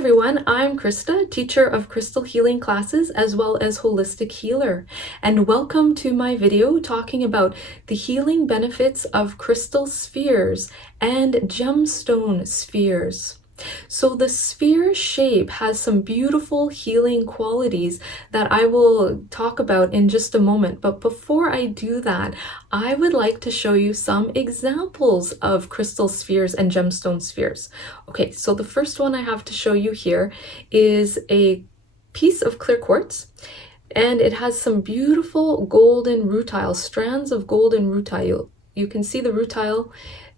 everyone, I'm Christa, teacher of crystal healing classes as well as holistic healer, and welcome to my video talking about the healing benefits of crystal spheres and gemstone spheres. So the sphere shape has some beautiful healing qualities that I will talk about in just a moment. But before I do that, I would like to show you some examples of crystal spheres and gemstone spheres. Okay, so the first one I have to show you here is a piece of clear quartz, and it has some beautiful golden rutile, strands of golden rutile. You can see the rutile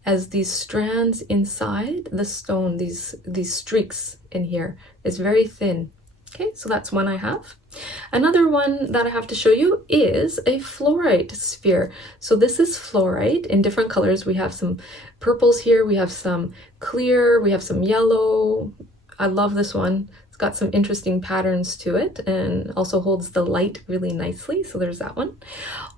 as these strands inside the stone, these streaks in here. Is very thin. Okay, so that's one I have. Another one that I have to show you is a fluorite sphere. So this is fluorite in different colors. We have some purples here, we have some clear, we have some yellow. I love this one. It's got some interesting patterns to it and also holds the light really nicely. So there's that one.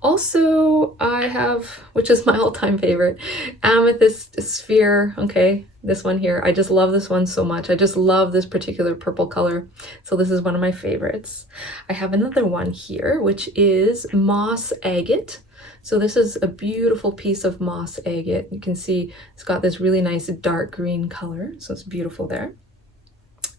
Also, I have, which is my all-time favorite, amethyst sphere. Okay, this one here. I just love this one so much. I just love this particular purple color. So this is one of my favorites. I have another one here, which is moss agate. So this is a beautiful piece of moss agate. You can see it's got this really nice dark green color. So it's beautiful there.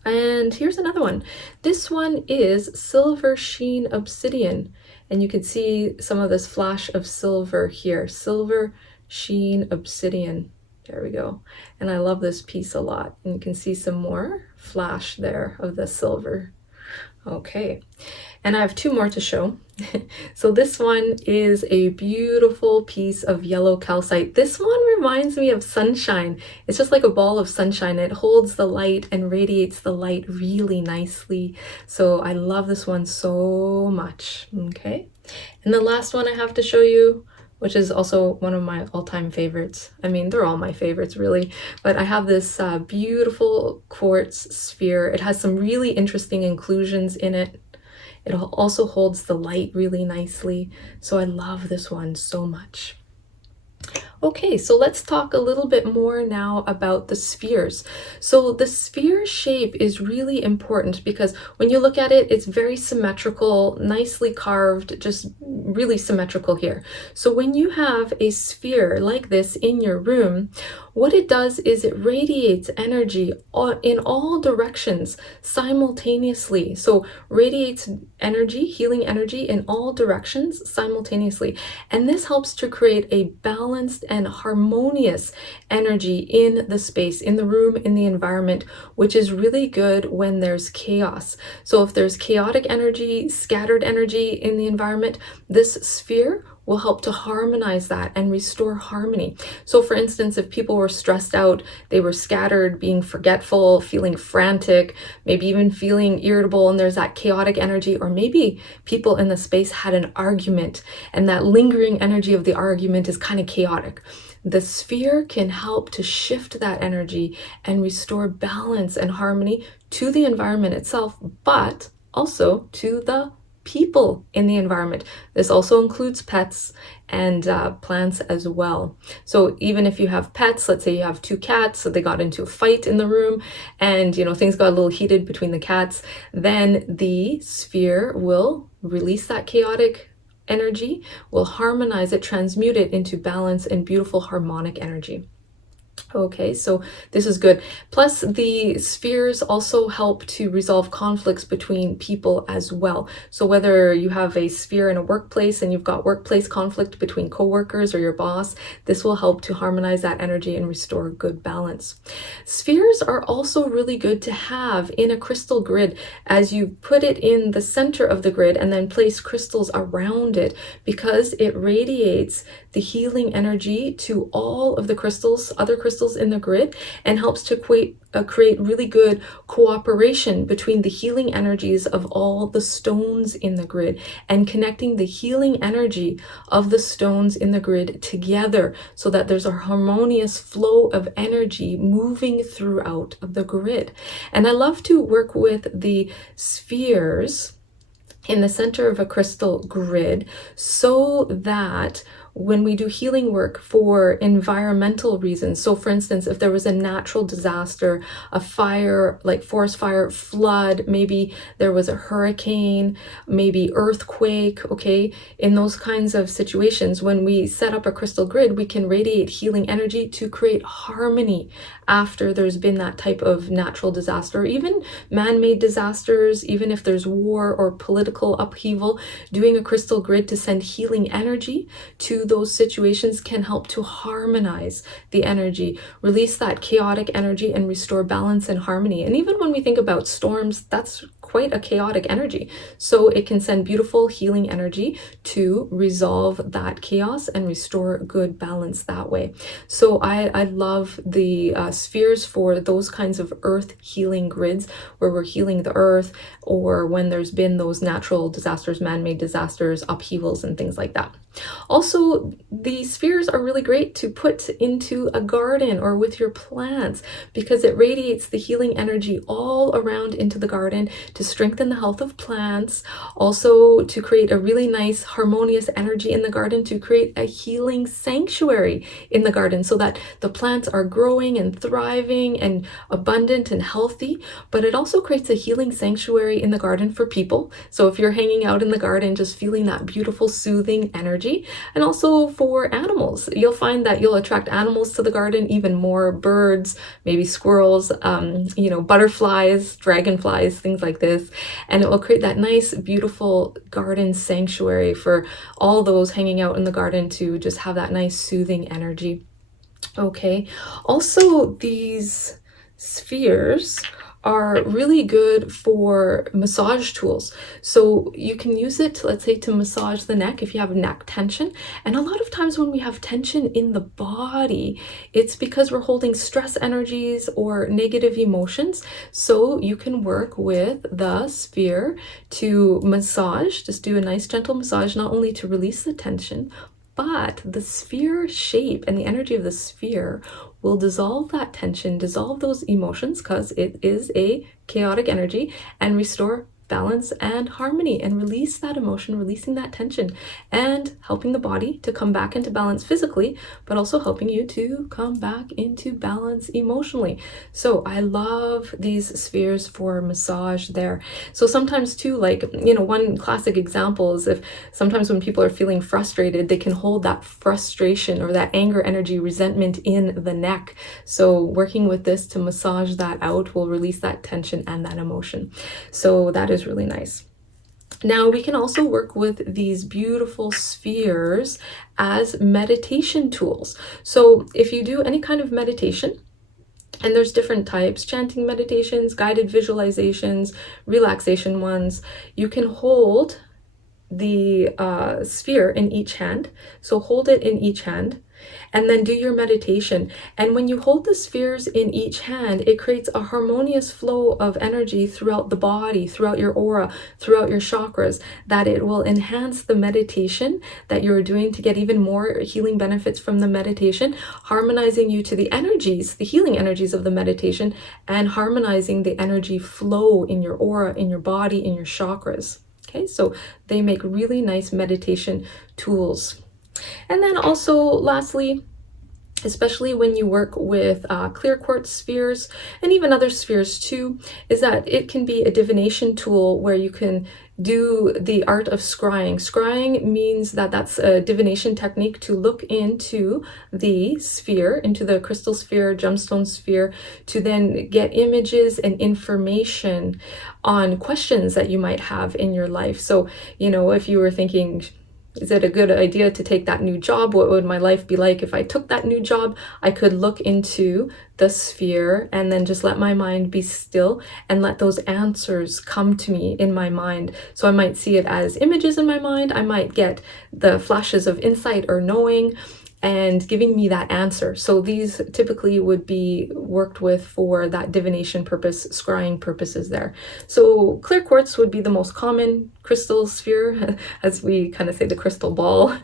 And here's another one. This one is silver sheen obsidian. And you can see some of this flash of silver here. Silver sheen obsidian. There we go. And I love this piece a lot. And you can see some more flash there of the silver. Okay. And I have two more to show. So this one is a beautiful piece of yellow calcite. This one reminds me of sunshine. It's just like a ball of sunshine. It holds the light and radiates the light really nicely. So I love this one so much. Okay. And the last one I have to show you, which is also one of my all-time favorites. I mean, they're all my favorites really, but I have this beautiful quartz sphere. It has some really interesting inclusions in it. It also holds the light really nicely. So I love this one so much. Okay, so let's talk a little bit more now about the spheres. So the sphere shape is really important because when you look at it, it's very symmetrical, nicely carved, just really symmetrical here. So when you have a sphere like this in your room, what it does is it radiates energy in all directions simultaneously. So radiates energy, healing energy in all directions simultaneously. And this helps to create a balanced and harmonious energy in the space, in the room, in the environment, which is really good when there's chaos. So if there's chaotic energy, scattered energy in the environment, this sphere will help to harmonize that and restore harmony. So for instance, if people were stressed out, they were scattered, being forgetful, feeling frantic, maybe even feeling irritable, and there's that chaotic energy, or maybe people in the space had an argument and that lingering energy of the argument is kind of chaotic. The sphere can help to shift that energy and restore balance and harmony to the environment itself, but also to the people in the environment. This also includes pets and plants as well. So even if you have pets, let's say you have two cats, so they got into a fight in the room and things got a little heated between the cats, then the sphere will release that chaotic energy, will harmonize it, transmute it into balance and beautiful harmonic energy. Okay, so this is good. Plus, the spheres also help to resolve conflicts between people as well. So whether you have a sphere in a workplace and you've got workplace conflict between coworkers or your boss, this will help to harmonize that energy and restore good balance. Spheres are also really good to have in a crystal grid as you put it in the center of the grid and then place crystals around it, because it radiates the healing energy to all of the crystals, other crystals in the grid, and helps to create really good cooperation between the healing energies of all the stones in the grid and connecting the healing energy of the stones in the grid together so that there's a harmonious flow of energy moving throughout the grid. And I love to work with the spheres in the center of a crystal grid so that when we do healing work for environmental reasons. So for instance, if there was a natural disaster, a fire, like forest fire, flood, maybe there was a hurricane, maybe earthquake, okay? In those kinds of situations, when we set up a crystal grid, we can radiate healing energy to create harmony after there's been that type of natural disaster, even man-made disasters, even if there's war or political upheaval. Doing a crystal grid to send healing energy to those situations can help to harmonize the energy, release that chaotic energy, and restore balance and harmony. And even when we think about storms, that's quite a chaotic energy. So it can send beautiful healing energy to resolve that chaos and restore good balance that way. So I love the spheres for those kinds of earth healing grids where we're healing the earth, or when there's been those natural disasters, man-made disasters, upheavals, and things like that. Also, the spheres are really great to put into a garden or with your plants because it radiates the healing energy all around into the garden to strengthen the health of plants, also to create a really nice harmonious energy in the garden, to create a healing sanctuary in the garden so that the plants are growing and thriving and abundant and healthy. But it also creates a healing sanctuary in the garden for people. So if you're hanging out in the garden, just feeling that beautiful soothing energy. And also for animals, you'll find that you'll attract animals to the garden, even more birds, maybe squirrels, butterflies, dragonflies, things like this. And it will create that nice, beautiful garden sanctuary for all those hanging out in the garden to just have that nice soothing energy. Okay. Also, these spheres are really good for massage tools. So you can use it, let's say, to massage the neck if you have neck tension. And a lot of times when we have tension in the body, it's because we're holding stress energies or negative emotions. So you can work with the sphere to massage, just do a nice gentle massage, not only to release the tension, but the sphere shape and the energy of the sphere will dissolve that tension, dissolve those emotions, because it is a chaotic energy, and restore balance and harmony and release that emotion, releasing that tension, and helping the body to come back into balance physically, but also helping you to come back into balance emotionally. So I love these spheres for massage there. So sometimes too, one classic example is if sometimes when people are feeling frustrated, they can hold that frustration or that anger energy, resentment in the neck. So working with this to massage that out will release that tension and that emotion. So that is really nice. Now we can also work with these beautiful spheres as meditation tools. So if you do any kind of meditation, and there's different types, chanting meditations, guided visualizations, relaxation ones, you can hold the sphere in each hand. So hold it in each hand and then do your meditation. And when you hold the spheres in each hand, it creates a harmonious flow of energy throughout the body, throughout your aura, throughout your chakras, that it will enhance the meditation that you're doing to get even more healing benefits from the meditation, harmonizing you to the energies, the healing energies of the meditation, and harmonizing the energy flow in your aura, in your body, in your chakras. Okay, so they make really nice meditation tools. And then also, lastly, especially when you work with clear quartz spheres and even other spheres too, is that it can be a divination tool where you can do the art of scrying. Scrying means that that's a divination technique to look into the sphere, into the crystal sphere, gemstone sphere, to then get images and information on questions that you might have in your life. So, if you were thinking, is it a good idea to take that new job? What would my life be like if I took that new job? I could look into the sphere and then just let my mind be still and let those answers come to me in my mind. So I might see it as images in my mind. I might get the flashes of insight or knowing and giving me that answer. So these typically would be worked with for that divination purpose, scrying purposes there. So clear quartz would be the most common crystal sphere, as we kind of say the crystal ball,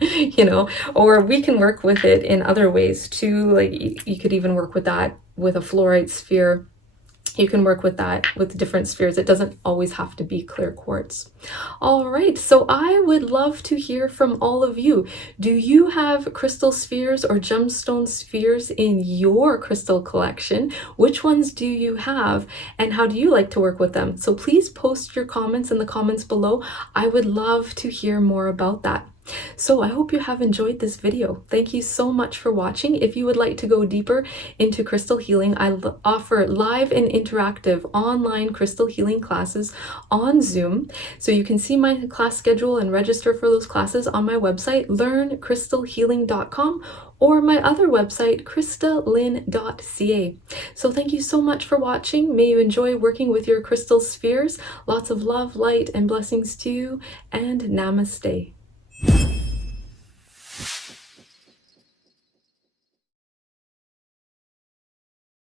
or we can work with it in other ways too. Like you could even work with that with a fluorite sphere. you can work with that with different spheres. It doesn't always have to be clear quartz. All right, so I would love to hear from all of you. Do you have crystal spheres or gemstone spheres in your crystal collection? Which ones do you have, and how do you like to work with them? So please post your comments in the comments below. I would love to hear more about that. So I hope you have enjoyed this video. Thank you so much for watching. If you would like to go deeper into crystal healing, I offer live and interactive online crystal healing classes on Zoom. So you can see my class schedule and register for those classes on my website, learncrystalhealing.com, or my other website, christalyn.ca. So thank you so much for watching. May you enjoy working with your crystal spheres. Lots of love, light, and blessings to you, and namaste.